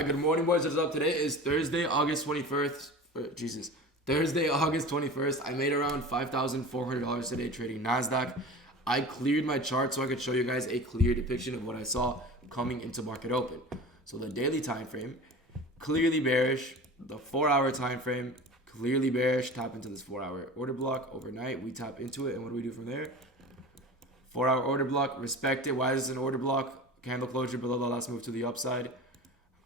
Alright, good morning, boys. What's up? Today is Thursday, August 21st. Thursday, August 21st. I made around $5,400 today trading Nasdaq. I cleared my chart so I could show you guys a clear depiction of what I saw coming into market open. So the daily time frame, clearly bearish. The 4-hour time frame, clearly bearish. Tap into this 4-hour order block overnight. We tap into it, and what do we do from there? 4-hour order block, respect it. Why is this an order block? Candle closure below the last move to the upside.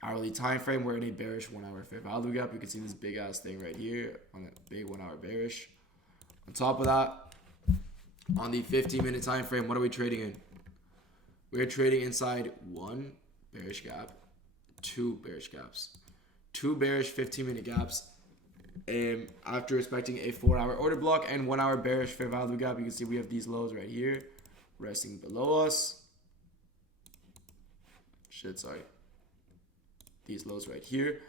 Hourly time frame, we're in a bearish 1-hour fair value gap. You can see this big ass thing right here on that big 1-hour bearish. On top of that, on the 15-minute time frame, what are we trading in? We're trading inside one bearish gap, two bearish gaps, two bearish 15-minute gaps. And after respecting a 4-hour order block and 1-hour bearish fair value gap, you can see we have these lows right here resting below us. These lows right here.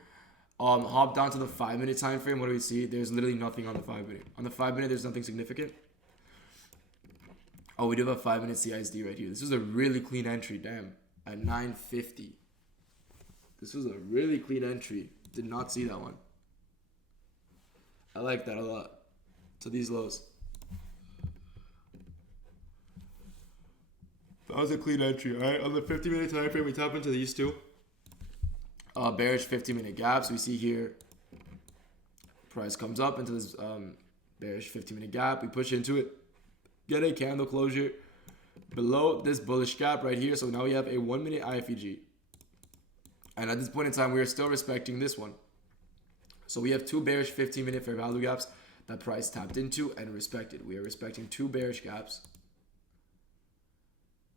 Hop down to the 5-minute time frame. What do we see? There's literally nothing on the 5-minute. On the 5-minute, there's nothing significant. Oh, we do have a 5-minute CISD right here. This was a really clean entry. Damn, at 950. This was a really clean entry. Did not see that one. I like that a lot. To these lows. That was a clean entry. All right, on the 50-minute time frame, we tap into these two. Bearish 15-minute gaps. We see here, price comes up into this bearish 15-minute gap. We push into it, get a candle closure below this bullish gap right here. So now we have a 1-minute IFEG. And at this point in time, we are still respecting this one. So we have two bearish 15-minute fair value gaps that price tapped into and respected. We are respecting two bearish gaps.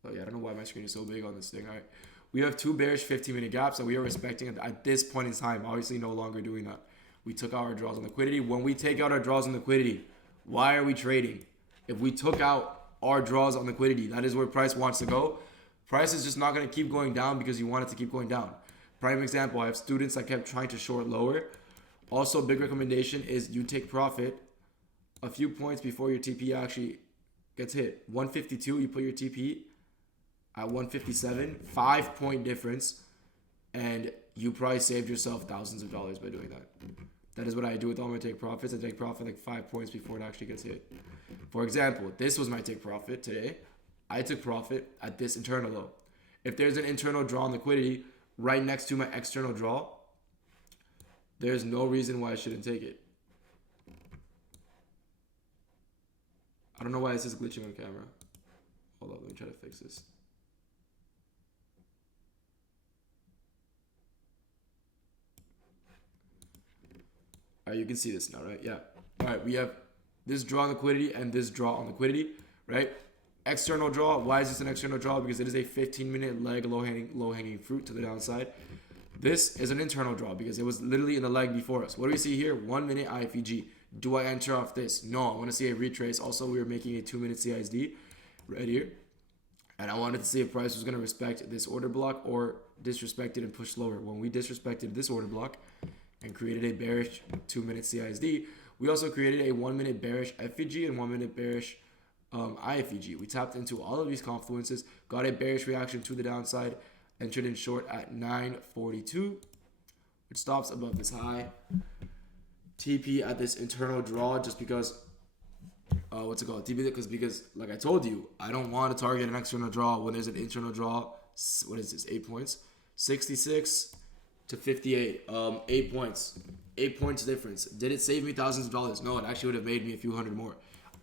Oh yeah, I don't know why my screen is so big on this thing. All right. We have two bearish 15-minute gaps that we are respecting at this point in time. Obviously, no longer doing that. We took out our draws on liquidity. When we take out our draws on liquidity, why are we trading? If we took out our draws on liquidity, that is where price wants to go. Price is just not going to keep going down because you want it to keep going down. Prime example, I have students that kept trying to short lower. Also, big recommendation is you take profit a few points before your TP actually gets hit. 152, you put your TP at 157, 5-point difference, and you probably saved yourself thousands of dollars by doing that. That is what I do with all my take profits. I take profit like 5 points before it actually gets hit. For example, this was my take profit today. I took profit at this internal low. If there's an internal draw on liquidity right next to my external draw, there's no reason why I shouldn't take it. I don't know why this is glitching on camera. Hold on, let me try to fix this. All right, you can see this now, right? Yeah. All right, we have this draw on liquidity and this draw on liquidity, right? External draw. Why is this an external draw? Because it is a 15-minute leg low-hanging fruit to the downside. This is an internal draw because it was literally in the leg before us. What do we see here? 1-minute IFEG. Do I enter off this? No, I want to see a retrace. Also, we were making a 2-minute CISD right here. And I wanted to see if price was going to respect this order block or disrespect it and push lower. When we disrespected this order block and created a bearish 2-minute CISD, we also created a 1-minute bearish FEG and 1-minute bearish IFEG. We tapped into all of these confluences, got a bearish reaction to the downside, entered in short at 942, which stops above this high. TP at this internal draw just because, TP because like I told you, I don't want to target an external draw when there's an internal draw. What is this? 8 points, 66 to 58. 8 points, 8 points difference. Did it save me thousands of dollars? No, it actually would have made me a few hundred more.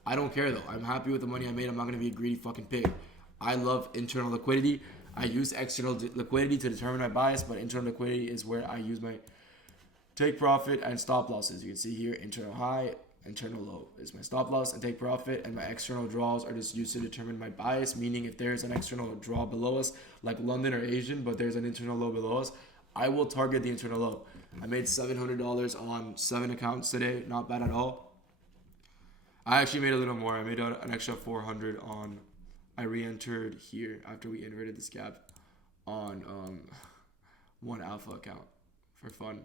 I don't care though. I'm happy with the money I made. I'm not gonna be a greedy fucking pig. I love internal liquidity. I use external liquidity to determine my bias, but internal liquidity is where I use my take profit and stop losses. You can see here, internal high, internal low is my stop loss and take profit, and my external draws are just used to determine my bias, meaning if there's an external draw below us, like London or Asian, but there's an internal low below us, I will target the internal low. I made $700 on 7 accounts today. Not bad at all. I actually made a little more. I made an extra 400 on... I re-entered here after we inverted this gap on one alpha account for fun.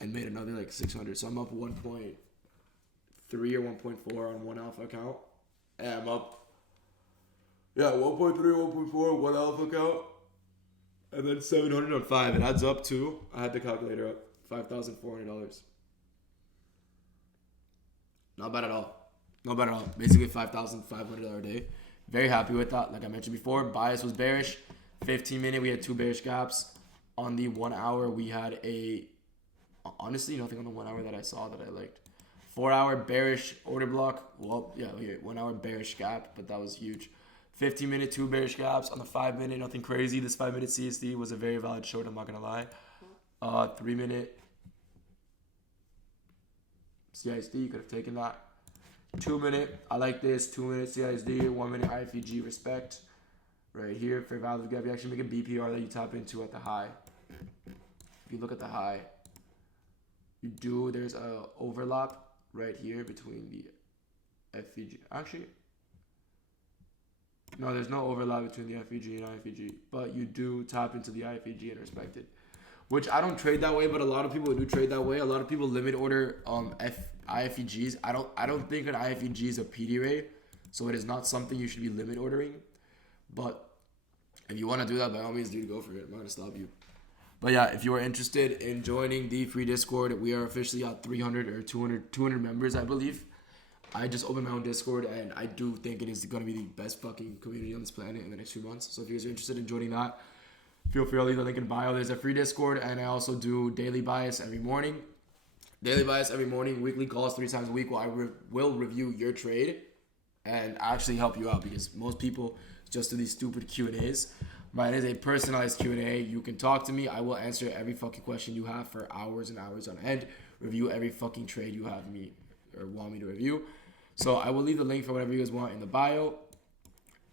And made another like 600. So I'm up 1.3 or 1.4 on one alpha account. And I'm up, 1.3, 1.4, one alpha account. And then 700 on 5. It adds up to, I had the calculator up, $5,400. Not bad at all. Not bad at all. Basically $5,500 a day. Very happy with that. Like I mentioned before, bias was bearish. 15 minute, we had 2 bearish gaps. On the 1 hour, we had honestly, nothing on the 1 hour that I saw that I liked. 4 hour bearish order block. Well, yeah, 1 hour bearish gap, but that was huge. 15 minute, 2 bearish gaps. On the 5 minute, nothing crazy. This 5 minute CSD was a very valid short, I'm not going to lie. 3 minute CISD, you could have taken that. 2 minute, I like this. 2 minute CISD, 1 minute IFEG, respect. Right here, fair value gap. You actually make a BPR that you tap into at the high. If you look at the high, there's a overlap right here between the FEG. Actually, no, there's no overlap between the FEG and IFEG, but you do tap into the IFEG and respect it. Which I don't trade that way, but a lot of people do trade that way. A lot of people limit order IFEGs. I don't think an IFEG is a PD ray, so it is not something you should be limit ordering. But if you want to do that, by all means, dude, go for it. I'm not gonna stop you. But yeah, if you are interested in joining the free Discord, we are officially at 300 or 200 members, I believe. I just opened my own Discord, and I do think it is going to be the best fucking community on this planet in the next few months. So if you guys are interested in joining that, feel free to leave the link in bio. There's a free Discord, and I also do daily bias every morning. Daily bias every morning, weekly calls 3 times a week where I will review your trade and actually help you out, because most people just do these stupid Q&As. Mine is a personalized Q&A. You can talk to me. I will answer every fucking question you have for hours and hours on end. Review every fucking trade you have me or want me to review. So I will leave the link for whatever you guys want in the bio.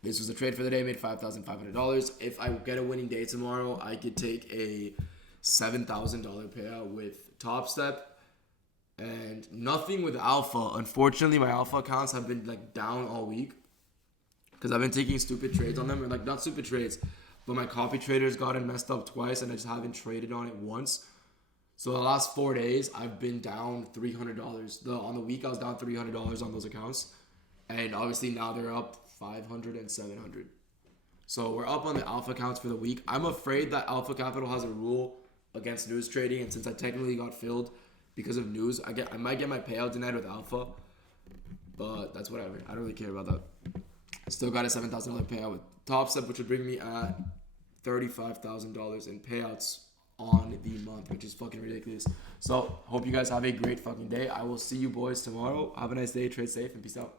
This was a trade for the day. Made $5,500. If I get a winning day tomorrow, I could take a $7,000 payout with Top Step and nothing with Alpha. Unfortunately, my Alpha accounts have been like down all week because I've been taking stupid trades on them, or like not stupid trades, but my copy traders gotten messed up twice and I just haven't traded on it once. So the last 4 days, I've been down $300. On the week, I was down $300 on those accounts. And obviously now they're up 500 and 700. So we're up on the Alpha accounts for the week. I'm afraid that Alpha Capital has a rule against news trading. And since I technically got filled because of news, I might get my payout denied with Alpha. But that's whatever. I don't really care about that. Still got a $7,000 payout with Top Step, which would bring me at $35,000 in payouts on the month, which is fucking ridiculous. So hope you guys have a great fucking day. I will see you boys tomorrow. Have a nice day, trade safe, and peace out.